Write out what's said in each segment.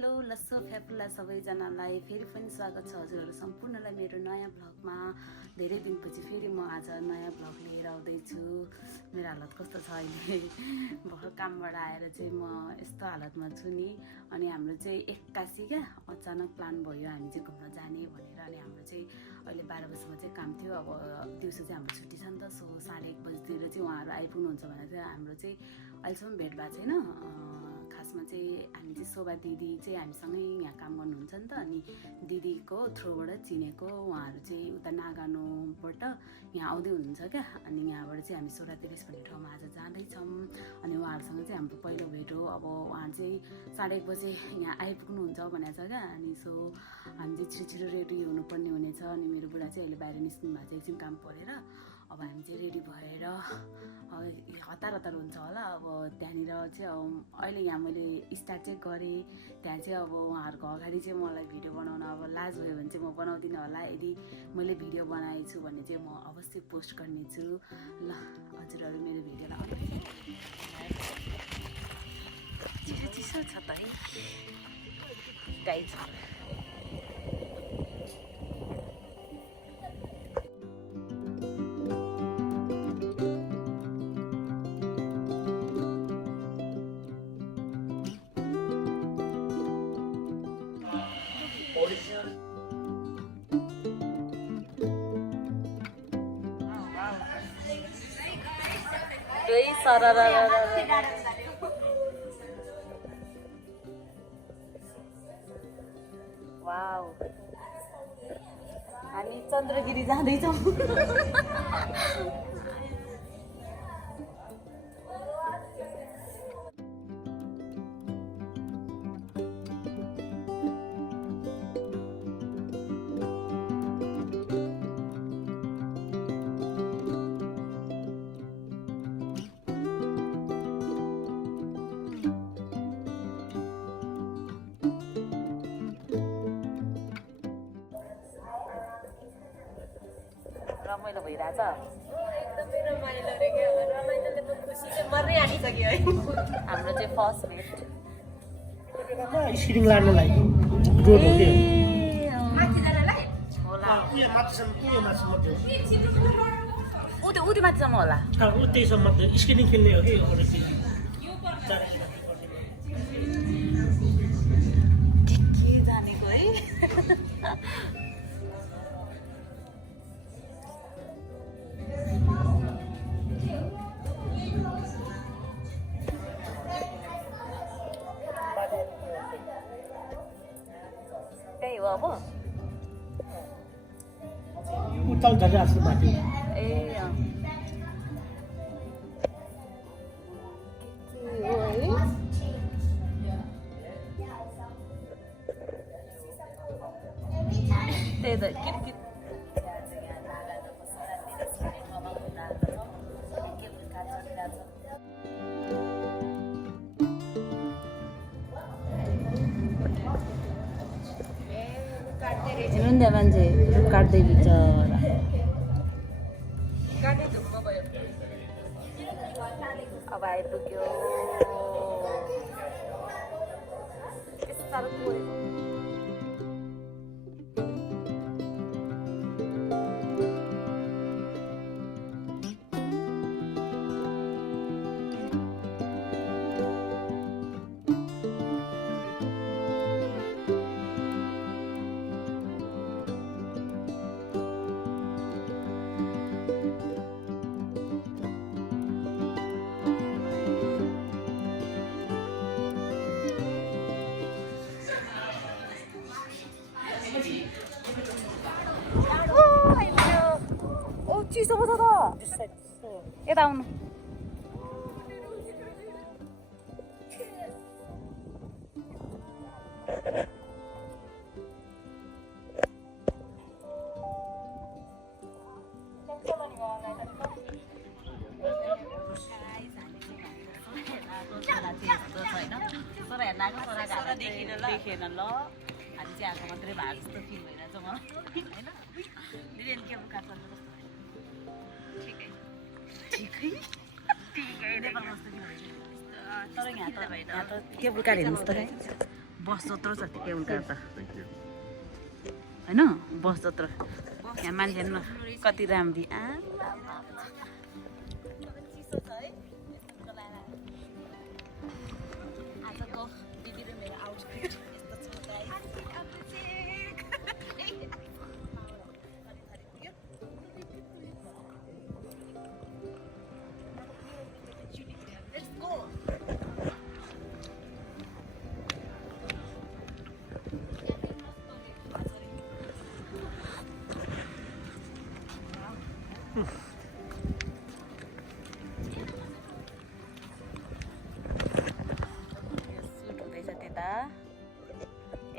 Hello लस्सो फ्याफुल्ला सबैजनालाई फेरि पनि स्वागत छ हजुरहरू सम्पूर्णलाई मेरो नयाँ भ्लगमा। धेरै दिनपछि फेरि म आज नयाँ भ्लग लिएर आउँदैछु। मेरो हालत कस्तो छ अहिले, भर्खर कामबाट आएर चाहिँ म यस्तो हालतमा छु नि। अनि हाम्रो चाहिँ 81 क्या अचानक प्लान भयो हामी चाहिँ घुम्न जाने भनेर। अनि हाम्रो चाहिँ अहिले 12 बजीसम्म चाहिँ काम थियो। अब दिउँसो चाहिँ हाम्रो छुट्टी छ नि त, सो 1:30 बजीतिर चाहिँ उहाँहरू आइपुग्नुहुन्छ भनेर चाहिँ हाम्रो चाहिँ अहिलेसम्म भेट भएको छैन। खासमा चाहिँ हामी चाहिँ शोभा दिदी चाहिँ हामीसँगै यहाँ काम गर्नुहुन्छ नि त, अनि दिदीको थ्रुबाट चिनेको। उहाँहरू चाहिँ उता नागानोबाट यहाँ आउँदै हुनुहुन्छ क्या। अनि यहाँबाट चाहिँ हामी सोरा तेरिस भन्ने ठाउँमा आज जाँदैछौँ। अनि उहाँहरूसँग चाहिँ हाम्रो पहिलो भेट हो। अब उहाँ चाहिँ 1:30 बजे यहाँ आइपुग्नुहुन्छ भनेको छ क्या। अनि सो हामी चाहिँ छिटो रेडी हुनुपर्ने हुनेछ। अनि मेरो बुढा चाहिँ अहिले बाहिर निस्किनु भएको छ एकछिन काम परेर। अब हामी चाहिँ रेडी भएर हतार हतार हुन्छ होला। अब त्यहाँनिर चाहिँ अब अहिले यहाँ मैले स्टार्ट चाहिँ गरेँ। त्यहाँ चाहिँ अब उहाँहरूको अगाडि चाहिँ मलाई भिडियो बनाउन अब लाज भयो भने चाहिँ म बनाउँदिनँ होला। यदि मैले भिडियो बनाएछु भने चाहिँ म अवश्य पोस्ट गर्नेछु। ल हजुरहरू मेरो भिडियोलाई चिसो चिसो छ त है गाइज। वाउ, हामी चन्द्रगिरी जाँदैछौँ। रमाइलो भइरहेछ। एकदमै रमाइलो रे क्या, रमाइलोले त खुसी चाहिँ मर्नै आँटिसक्यो है। हाम्रो चाहिँ फर्स्ट भेट स्किटिङ लानलाई रोड हो के माथि जानलाई होला। उयो माथिसम्म त्यो उति माथिसम्म होला। त्यहीसम्म त्यो स्किटिङ खेल्ने हो कि के जानेको है। त्यही हो अब उताल झन् जस्तो माथि ए त्यही त के हेर्नु मान्छे रुख काट्दै बिचरा। गाडी धुम्म भयो। अब आइपुग्यो। यस्तो साह्रो परेको। चिसो छ त यता आउनु। देखेन ल, हामी चाहिँ आएको मात्रै भए जस्तो फिल भइरहेछ मलाई होइन। दिदी के काट्छ ठिकै नेपालमा जस्तो फिल भइरहेछ। तर यहाँ त केबुल कार हेर्नुहोस् त। बस जत्रो छ एउटा त होइन बस जत्रो यहाँ मान्छे न कति राम्री आजको दिदी र मेरो आउटफिट यस्तो छ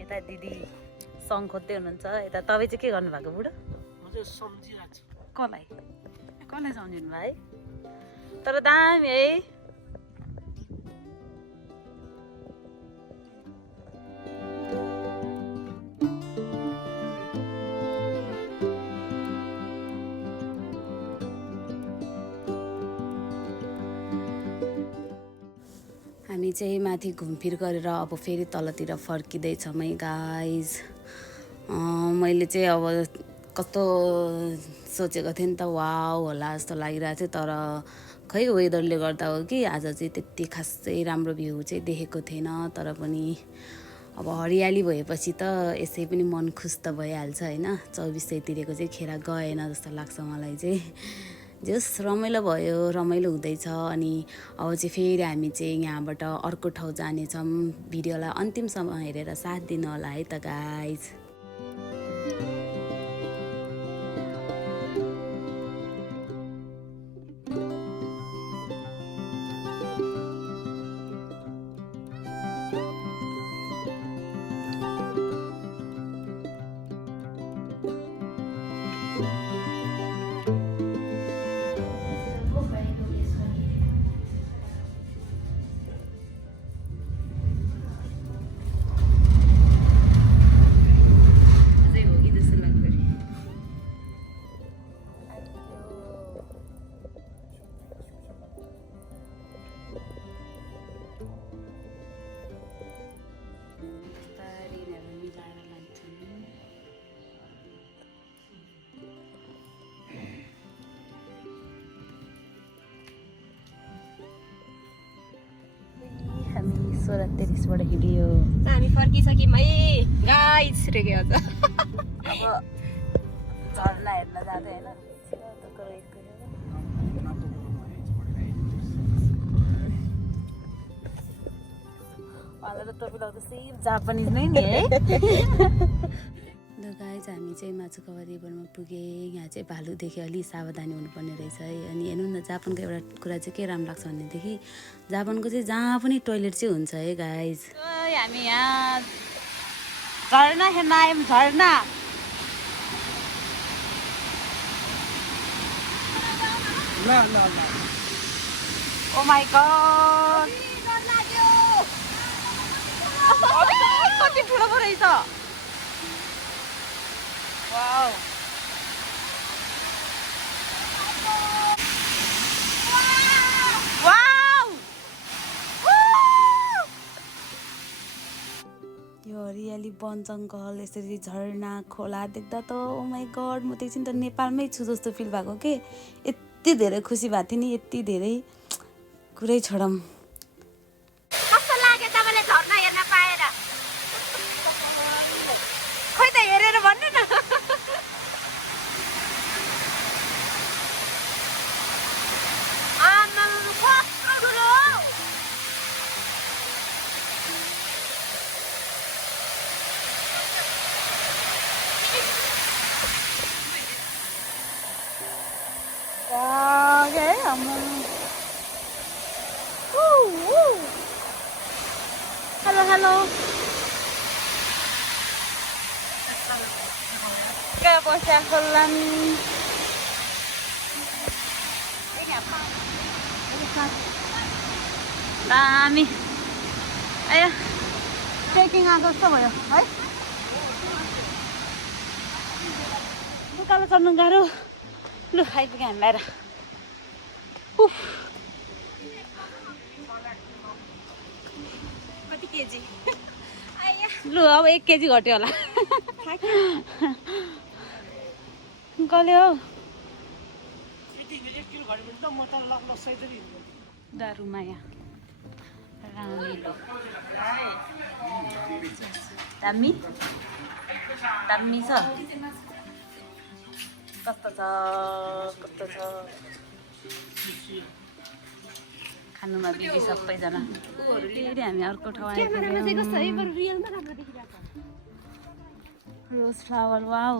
यता दिदी सङ खोज्दै हुनुहुन्छ यता तपाईँ चाहिँ के गर्नुभएको बुढो कसलाई सम्झिनु भयो है तर दामी है हामी चाहिँ माथि घुमफिर गरेर अब फेरि तलतिर फर्किँदैछौँ है गाइज मैले चाहिँ अब कस्तो सोचेको थिएँ नि त वाउ होला जस्तो लागिरहेको थियो तर खै वेदरले गर्दा हो कि आज चाहिँ त्यति खासै राम्रो भ्यू चाहिँ देखेको थिएन तर पनि अब हरियाली भएपछि त यसै पनि मन खुस त भइहाल्छ होइन 24 सयतिरको चाहिँ खेर गएन जस्तो लाग्छ मलाई चाहिँ जस रमाइलो भयो रमाइलो हुँदैछ अनि अब चाहिँ फेरि हामी चाहिँ यहाँबाट अर्को ठाउँ जानेछौँ भिडियोलाई अन्तिमसम्म हेरेर साथ दिनु होला है त गाइज हामी 16:23बाट हिँड्यो हामी फर्किसक्यौँ है गाइस रेगे अझ अब झर्ना हेर्न जाँदै होइन मलाई त टोपी लगाउँदा सेम जापानिज नै नि है गाइज हामी चाहिँ माछुकवा रिभरमा पुगेँ यहाँ चाहिँ भालुदेखि अलि सावधानी हुनुपर्ने रहेछ है अनि हेर्नु न जापानको एउटा कुरा चाहिँ के राम्रो लाग्छ भनेदेखि जापानको चाहिँ जहाँ पनि टोइलेट चाहिँ हुन्छ है गाइज हामी यहाँ झर्ना हेर्न आयौँ झर्ना ओ माई गॉड कति ठुलो पो रहेछ वाउ वाउ यो हरियाली वन जङ्गल यसरी झरना खोला देख्दा त ओ माई गड म त एकछिन त नेपालमै छु जस्तो फिल भएको के यति धेरै खुसी भएको थिएँ नि यति धेरै कुरै छोडौँ कस्तो लाग्यो तपाईलाई झर्ना हेर्न पाएर खोइ त हेरेर भन्नु न Hello, hello. Kaya po siya kulang. Dami. Ayo. Trekking ako sa भयो है उकालो चढ्नु गाह्रो लु आइपुग्यो हामी बाहिर कति केजी आइ लु अब 1 केजी घट्यो होला गल्यो हौ यति 1 किलो घट्यो भने त म त लगभग सैतरी दारुमाया रामिलो दामी दामी छ कस्तो छ खानुमा बिजी सबैजना फेरि हामी अर्को ठाउँ आइपुग्यौँ रोज फ्लावर वाउ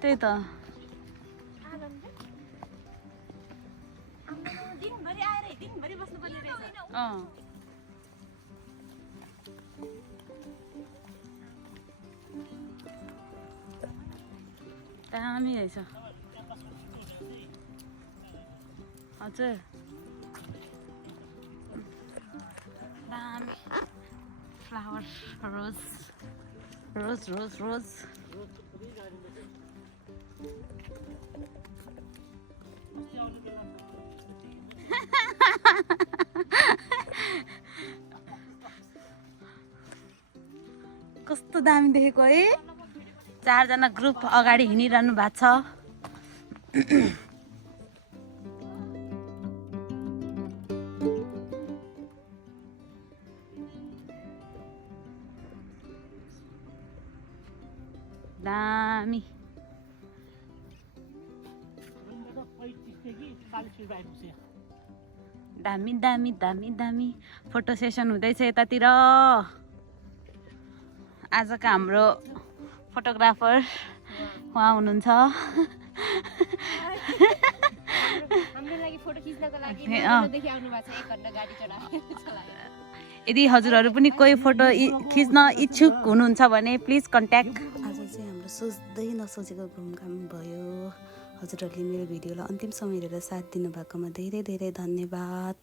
त्यही त दामी रहेछ हजुर दामी फ्लावर रोज रोज रोज रोज कस्तो दामी देखेको है 4 जना ग्रुप अगाडि हिँडिरहनु भएको छ दामी दामी दामी दामी दामी फोटो सेसन हुँदैछ यतातिर आजको हाम्रो फोटोग्राफर उहाँ हुनुहुन्छ हाम्रो लागि फोटो खिच्नको लागि नौलोदेखि आउनु भएको छ 1 घण्टा गाडी चलाएर यदि हजुरहरू पनि कोही फोटो खिच्न इच्छुक हुनुहुन्छ भने प्लिज कन्ट्याक्ट आज चाहिँ हाम्रो सोच्दै नसोचेको घुमघाम भयो हजुरहरूले मेरो भिडियोलाई अन्तिम समय हेरेर साथ दिनुभएकोमा धेरै धेरै धन्यवाद